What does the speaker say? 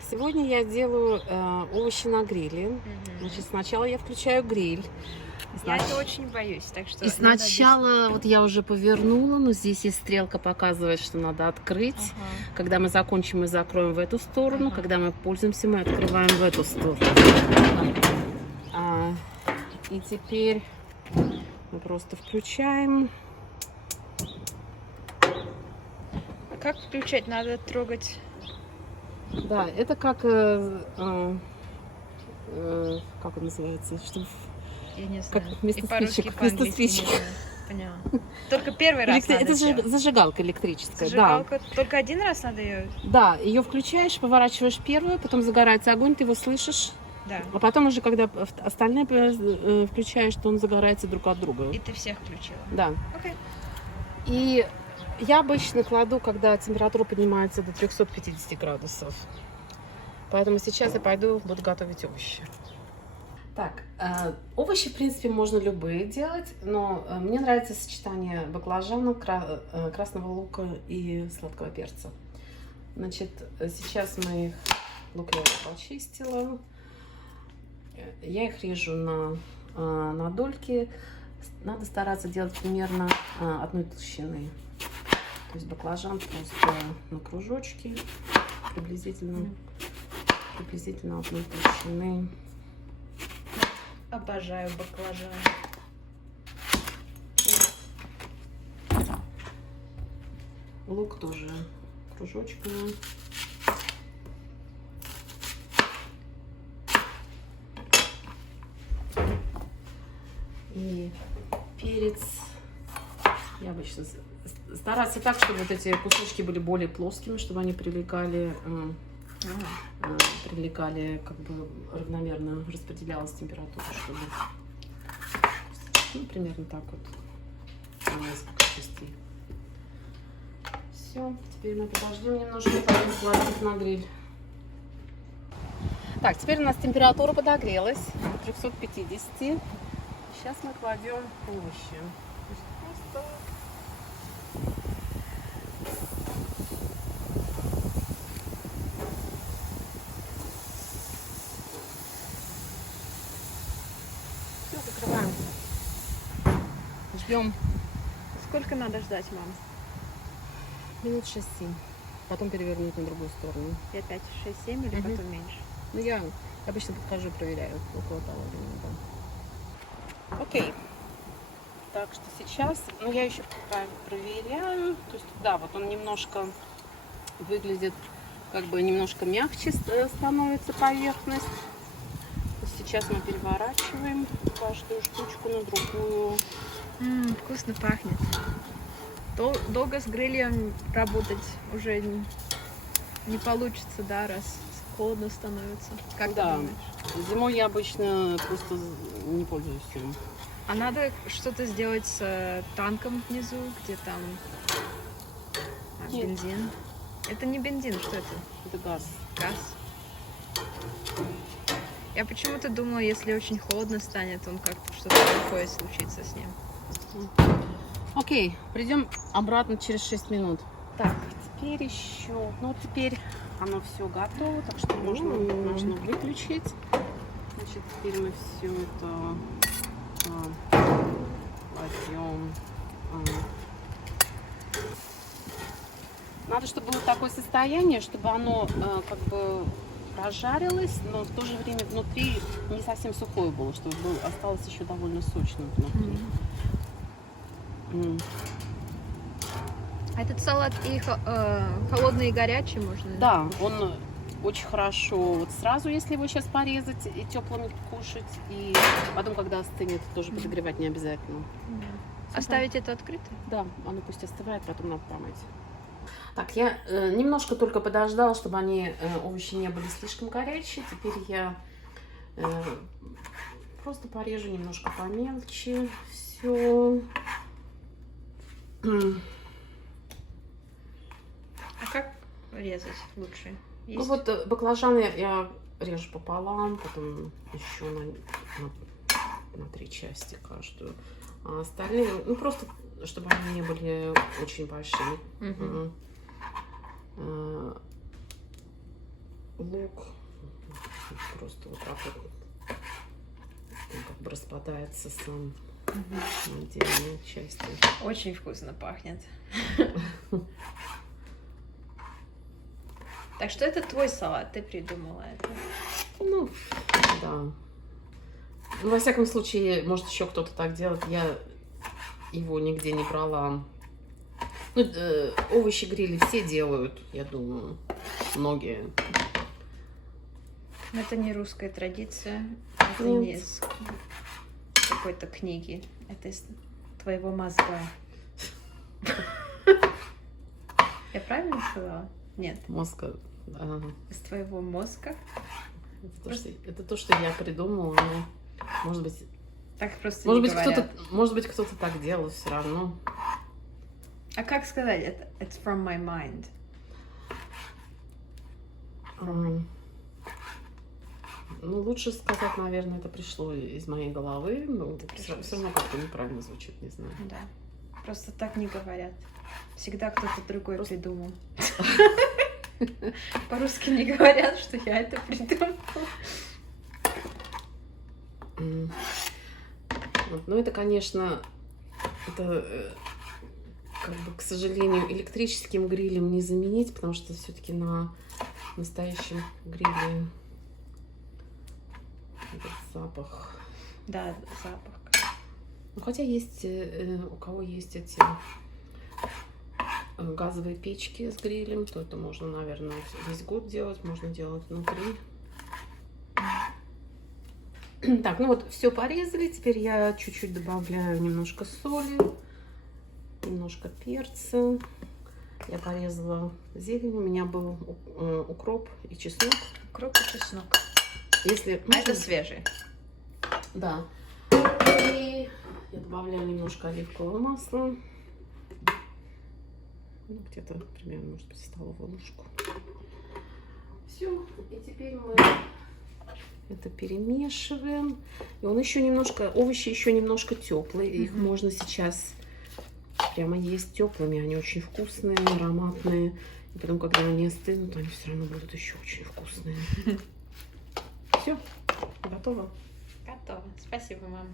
Так, сегодня я делаю овощи на гриле. Значит, сначала я включаю гриль. Я это очень боюсь, так что... И сначала вот я уже повернула, но здесь есть стрелка, показывает, что надо открыть. Ага. Когда мы закончим, мы закроем в эту сторону. Ага. Когда мы пользуемся, мы открываем в эту сторону. И теперь мы просто включаем. Как включать? Надо трогать. Да, это как он называется? Что Я не как знаю. вместо И по-русски, спичек, и по-английски. вместо Не знаю. Поняла. Только первый раз надо Это делать. зажигалка электрическая, Зажигалка. Только один раз надо ее. да. Да, ее включаешь, поворачиваешь первую, потом загорается огонь, ты его слышишь. Да. А потом уже, когда остальные включаешь, то он загорается друг от друга. И ты всех включила. Да. Окей. И я обычно кладу, когда температура поднимается до 350 градусов. Поэтому сейчас я буду готовить овощи. Так, овощи, в принципе, можно любые делать, но мне нравится сочетание баклажана, красного лука и сладкого перца. Значит, сейчас лук я почистила. Я их режу на дольки. Надо стараться делать примерно одной толщины. То есть баклажан просто на кружочки приблизительно одной толщины. Обожаю баклажан. Лук тоже кружочками. И перец. Я обычно стараться так, чтобы вот эти кусочки были более плоскими, чтобы они привлекали как бы равномерно распределялась температура, чтобы примерно так вот на несколько частей. Все, теперь мы подождем немножко, потом кладем на гриль. Так, теперь у нас температура подогрелась до 350. Сейчас мы кладем овощи. Все, закрываем. Ждем Сколько надо ждать, мам? минут 6-7. Потом перевернуть на другую сторону. 5, 6, 7 или потом меньше? Ну, я обычно подхожу, проверяю около того времени. Да. Окей. Так что сейчас, я еще проверяю. То есть, да, вот он немножко выглядит, как бы немножко мягче становится поверхность. Сейчас мы переворачиваем каждую штучку на другую. Вкусно пахнет. Долго с грилем работать уже не получится, да, раз холодно становится. Как ты думаешь? Зимой я обычно просто не пользуюсь им. А надо что-то сделать с танком внизу, где там бензин. Это не бензин, что это? Это газ. Газ. Я почему-то думала, если очень холодно станет, он как-то что-то плохое случится с ним. Окей, придем обратно через 6 минут. Так, теперь еще. Теперь оно все готово, так что можно выключить. Значит, теперь мы все это кладем. Надо, чтобы было такое состояние, чтобы оно как бы прожарилось, но в то же время внутри не совсем сухое было, чтобы осталось еще довольно сочным внутри. А этот салат и холодный, и горячий можно? Да, он очень хорошо вот сразу, если его сейчас порезать и теплым кушать, и потом, когда остынет, тоже подогревать не обязательно. Оставить это открытым? Да, оно пусть остывает, потом надо помыть. Так, я немножко только подождала, чтобы овощи не были слишком горячие. Теперь я просто порежу немножко помельче. Все. А как резать лучше? Ну вот баклажаны я режу пополам, потом еще на 3 части каждую. А остальные, просто чтобы они не были очень большие. лук просто вот так вот он как бы распадается сам на отдельные части. Очень вкусно пахнет. Так что это твой салат, ты придумала это. Ну, да. Ну, во всяком случае, может, еще кто-то так делает. Я его нигде не брала. Ну, овощи грили все делают, я думаю. Многие. Но это не русская традиция. Это не Нет. из какой-то книги. Это из твоего мозга. Я правильно сказала? Нет. Мозга. Из твоего мозга. Это то, что я придумала, но, может быть, Так просто может не быть, говорят. кто-то так делает все равно. А как сказать? Это it's from my mind. Ну, лучше сказать, наверное, это пришло из моей головы. Но пришло все равно как-то неправильно звучит, не знаю. Да. Просто так не говорят. Всегда кто-то другой придумал. По-русски не говорят, что я это придумала. Вот. Ну, это, конечно, это, как бы, к сожалению, электрическим грилем не заменить, потому что все-таки на настоящем гриле этот запах. Да, запах. Ну, хотя есть, у кого есть эти газовые печки с грилем, то это можно, наверное, весь год делать, можно делать внутри. Так, ну вот все порезали, теперь я чуть-чуть добавляю немножко соли, немножко перца. Я порезала зелень, у меня был укроп и чеснок. Укроп и чеснок. Если А это свежий. Да. И я добавляю немножко оливкового масла. Ну, где-то примерно, может быть, столовую ложку. Все. И теперь мы это перемешиваем. И он еще немножко, овощи еще немножко теплые. Их можно сейчас прямо есть теплыми. Они очень вкусные, ароматные. И потом, когда они остынут, они все равно будут еще очень вкусные. Все, готово. Готово. Спасибо, мам.